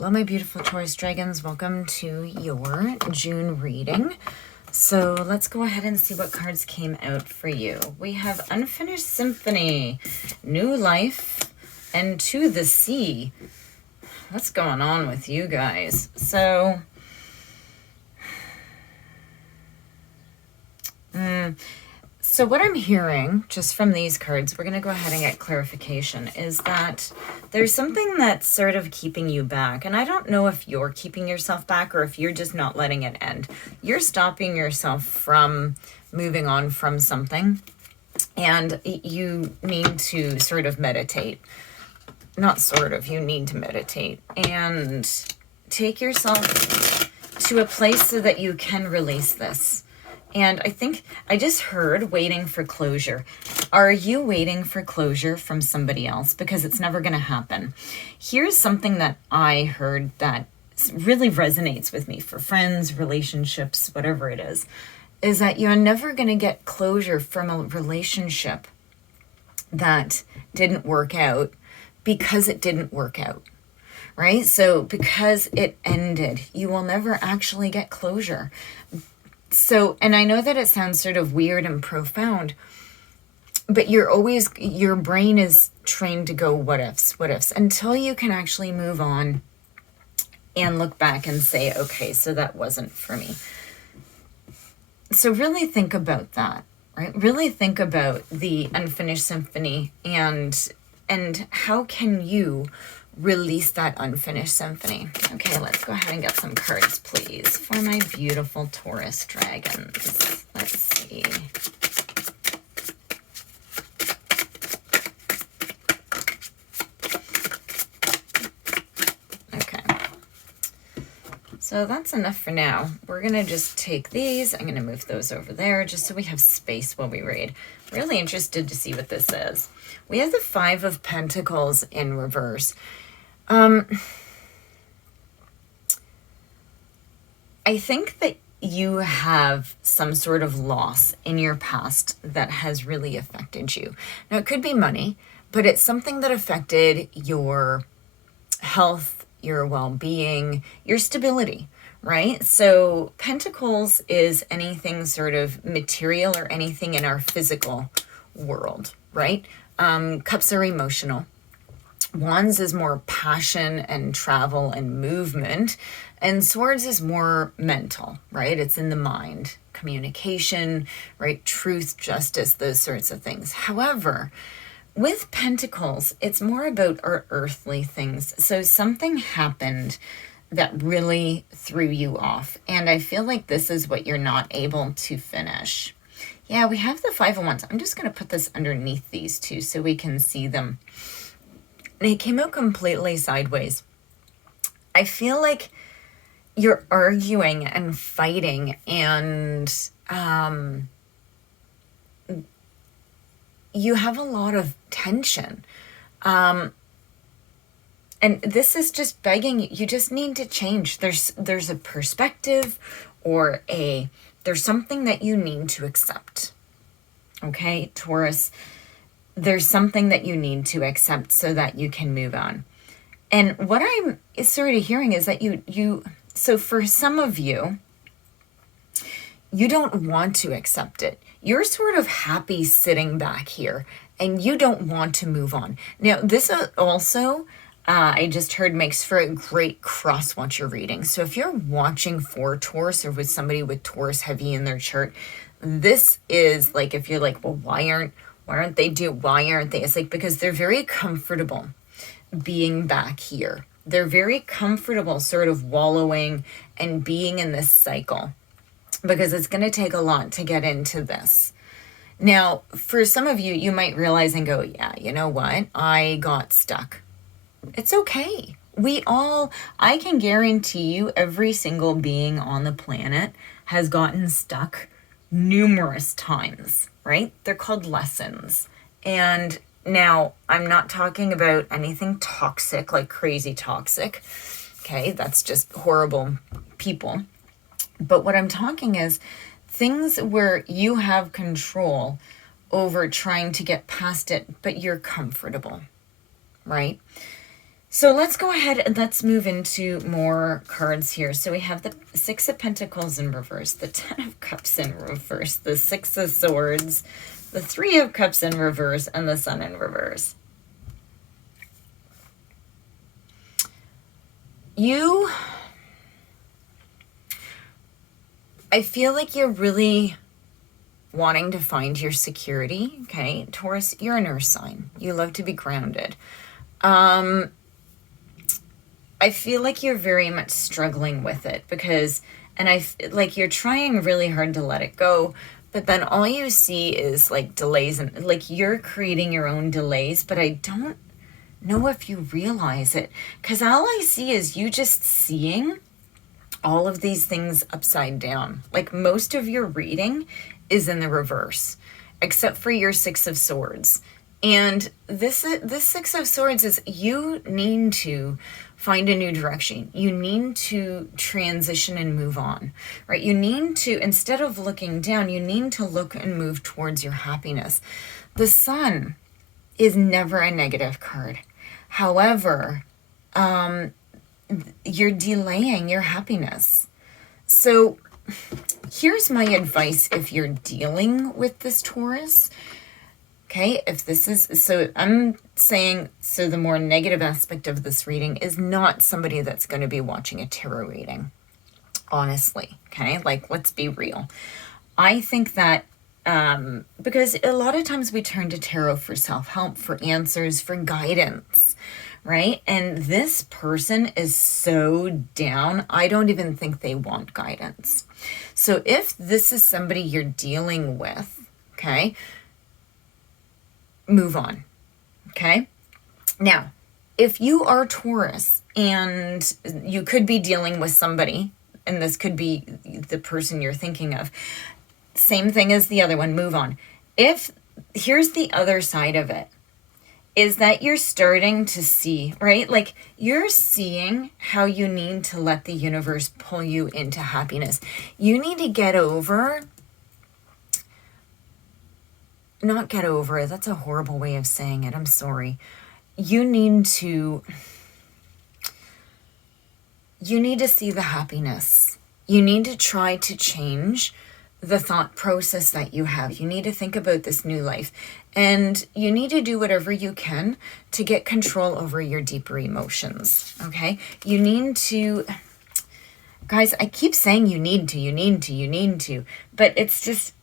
Hello, my beautiful Taurus dragons. Welcome to your June reading. So let's go ahead and see what cards came out for you. We have Unfinished Symphony, New Life, and To the Sea. What's going on with you guys? So what I'm hearing, just from these cards, we're going to go ahead and get clarification, is that there's something that's sort of keeping you back. And I don't know if you're keeping yourself back or if you're just not letting it end. You're stopping yourself from moving on from something. And you need to sort of meditate. Not sort of, you need to meditate. And take yourself to a place so that you can release this. And I think I just heard waiting for closure. Are you waiting for closure from somebody else? Because it's never going to happen. Here's something that I heard that really resonates with me for friends, relationships, whatever it is that you're never going to get closure from a relationship that didn't work out because it didn't work out. Right? So because it ended, you will never actually get closure. So, and I know that it sounds sort of weird and profound, but your brain is trained to go what ifs, until you can actually move on and look back and say, okay, so that wasn't for me. So really think about that, right? Really think about the Unfinished Symphony and how can you release that unfinished symphony. Okay, let's go ahead and get some cards, please, for my beautiful Taurus dragons. Let's see. Okay. So that's enough for now. We're going to just take these. I'm going to move those over there just so we have space while we read. Really interested to see what this is. We have the Five of Pentacles in reverse. I think that you have some sort of loss in your past that has really affected you. Now, it could be money, but it's something that affected your health, your well-being, your stability, right? So Pentacles is anything sort of material or anything in our physical world, right? Cups are emotional. Wands is more passion and travel and movement, and Swords is more mental, right? It's in the mind, communication, right? Truth, justice, those sorts of things. However, with Pentacles, it's more about our earthly things. So something happened that really threw you off, and I feel like this is what you're not able to finish. Yeah, we have the Five of Wands. I'm just going to put this underneath these two so we can see them. And it came out completely sideways. I feel like you're arguing and fighting and you have a lot of tension. And this is just begging you just need to change. There's a perspective or there's something that you need to accept. Okay, Taurus, there's something that you need to accept so that you can move on. And what I'm sort of hearing is that so for some of you, you don't want to accept it. You're sort of happy sitting back here and you don't want to move on. Now, this also, I just heard, makes for a great cross-watcher reading. So if you're watching for Taurus or with somebody with Taurus heavy in their chart, this is like, if you're like, well, why aren't they? It's like, because they're very comfortable being back here. They're very comfortable sort of wallowing and being in this cycle because it's going to take a lot to get into this. Now, for some of you, you might realize and go, yeah, you know what? I got stuck. It's okay. I can guarantee you every single being on the planet has gotten stuck numerous times, right? They're called lessons. And now I'm not talking about anything toxic, like crazy toxic. Okay, that's just horrible people. But what I'm talking is things where you have control over trying to get past it, but you're comfortable, right? So let's go ahead and let's move into more cards here. So we have the Six of Pentacles in reverse, the Ten of Cups in reverse, the Six of Swords, the Three of Cups in reverse, and the Sun in reverse. I feel like you're really wanting to find your security, okay? Taurus, you're an earth sign. You love to be grounded. I feel like you're very much struggling with it because, like you're trying really hard to let it go, but then all you see is like delays and like you're creating your own delays, but I don't know if you realize it because all I see is you just seeing all of these things upside down. Like most of your reading is in the reverse, except for your Six of Swords. And this Six of Swords is you need to find a new direction. You need to transition and move on, right? You need to, instead of looking down, you need to look and move towards your happiness. The Sun is never a negative card. However, you're delaying your happiness. So here's my advice if you're dealing with this Taurus. Okay, if this is, so I'm saying, so the more negative aspect of this reading is not somebody that's going to be watching a tarot reading, honestly, okay? Like, let's be real. I think that, because a lot of times we turn to tarot for self-help, for answers, for guidance, right? And this person is so down, I don't even think they want guidance. So if this is somebody you're dealing with, okay, move on. Okay. Now, if you are Taurus and you could be dealing with somebody, and this could be the person you're thinking of, same thing as the other one, move on. Here's the other side of it, is that you're starting to see, right? Like you're seeing how you need to let the universe pull you into happiness. You need to get over not get over it. That's a horrible way of saying it. I'm sorry. You need to see the happiness. You need to try to change the thought process that you have. You need to think about this new life. And you need to do whatever you can to get control over your deeper emotions. Okay? You need to, guys, I keep saying you need to, but it's just,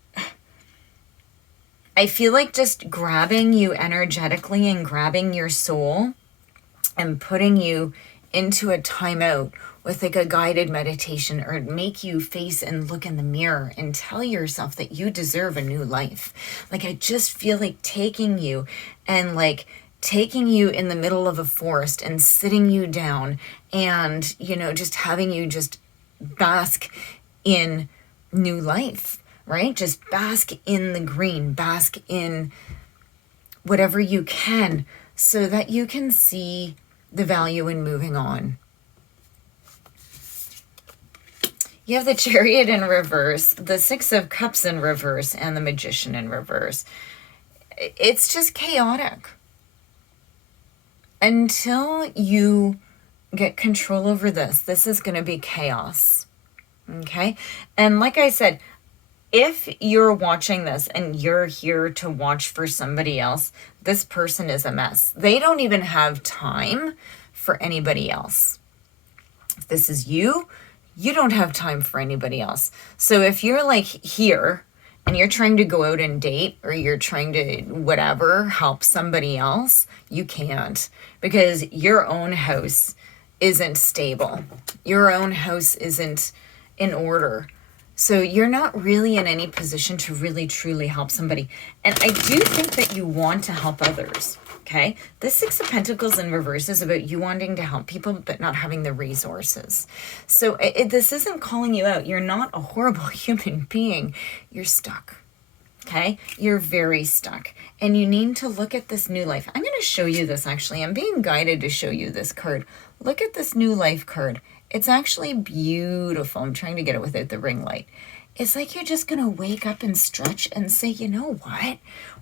I feel like just grabbing you energetically and grabbing your soul and putting you into a timeout with like a guided meditation, or make you face and look in the mirror and tell yourself that you deserve a new life. Like I just feel like taking you in the middle of a forest and sitting you down and, just having you just bask in new life. Right? Just bask in the green, bask in whatever you can so that you can see the value in moving on. You have the Chariot in reverse, the Six of Cups in reverse, and the Magician in reverse. It's just chaotic. Until you get control over this is going to be chaos. Okay? And like I said, if you're watching this and you're here to watch for somebody else, this person is a mess. They don't even have time for anybody else. If this is you, you don't have time for anybody else. So if you're like here and you're trying to go out and date, or you're trying to whatever, help somebody else, you can't, because your own house isn't stable. Your own house isn't in order. So you're not really in any position to really truly help somebody. And I do think that you want to help others, okay? The Six of Pentacles in reverse is about you wanting to help people but not having the resources. So this isn't calling you out. You're not a horrible human being. You're stuck, okay? You're very stuck. And you need to look at this new life. I'm going to show you this actually. I'm being guided to show you this card. Look at this new life card. It's actually beautiful. I'm trying to get it without the ring light. It's like you're just going to wake up and stretch and say, you know what?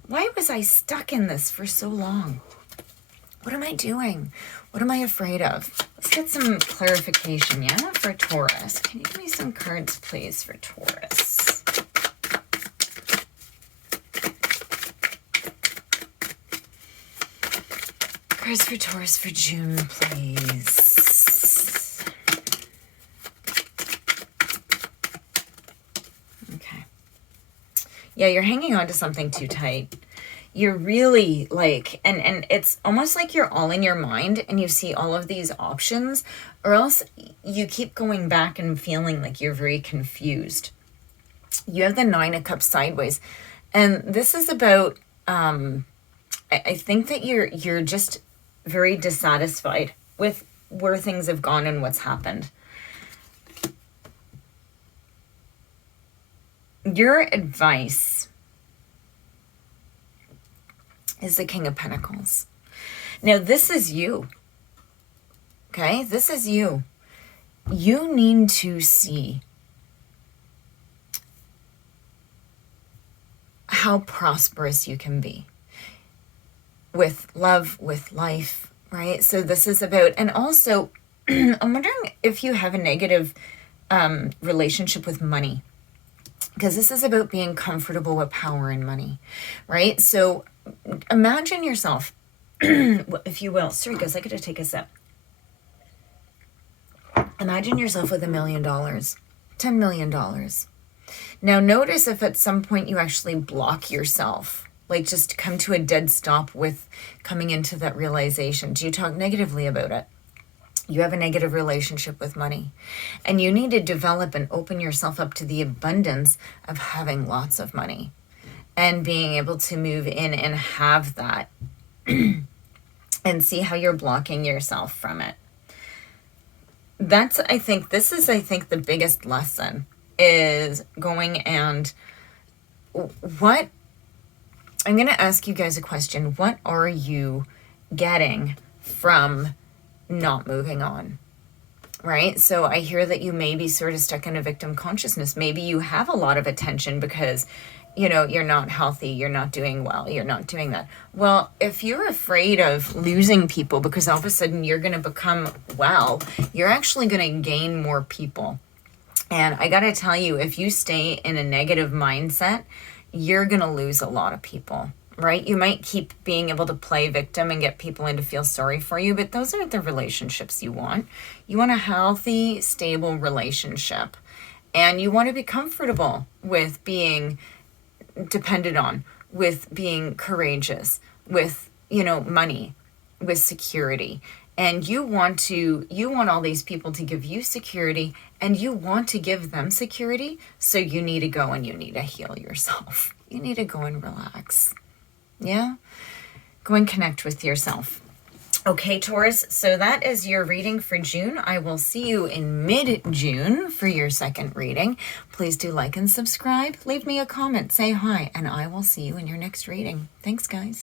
Why was I stuck in this for so long? What am I doing? What am I afraid of? Let's get some clarification, yeah, for Taurus. Can you give me some cards, please, for Taurus? Cards for Taurus for June, please. Okay. Yeah, you're hanging on to something too tight. You're really like, and it's almost like you're all in your mind and you see all of these options, or else you keep going back and feeling like you're very confused. You have the Nine of Cups sideways, and this is about, I think that you're just very dissatisfied with where things have gone and what's happened. Your advice is the King of Pentacles. Now, this is you. Okay? This is you. You need to see how prosperous you can be with love, with life, right? So this is about, and also, I'm wondering if you have a negative relationship with money, because this is about being comfortable with power and money, right? So imagine yourself, if you will. Sorry, guys, I gotta take a sip. Imagine yourself with $1 million, $10 million. Now, notice if at some point you actually block yourself, like just come to a dead stop with coming into that realization. Do you talk negatively about it? You have a negative relationship with money, and you need to develop and open yourself up to the abundance of having lots of money and being able to move in and have that and see how you're blocking yourself from it. That's, I think the biggest lesson is going, and what, I'm going to ask you guys a question. What are you getting from not moving on? Right? So I hear that you may be sort of stuck in a victim consciousness. Maybe you have a lot of attention because, you know, you're not healthy, you're not doing well, you're not doing that. Well, if you're afraid of losing people because all of a sudden you're going to become well, you're actually going to gain more people. And I got to tell you, if you stay in a negative mindset, you're going to lose a lot of people, right? You might keep being able to play victim and get people in to feel sorry for you, but those aren't the relationships you want. You want a healthy, stable relationship. And you want to be comfortable with being depended on, with being courageous, with, you know, money, with security. And you want all these people to give you security, and you want to give them security. So you need to go and you need to heal yourself. You need to go and relax. Yeah? Go and connect with yourself. Okay, Taurus, so that is your reading for June. I will see you in mid-June for your second reading. Please do like and subscribe. Leave me a comment, say hi, and I will see you in your next reading. Thanks, guys.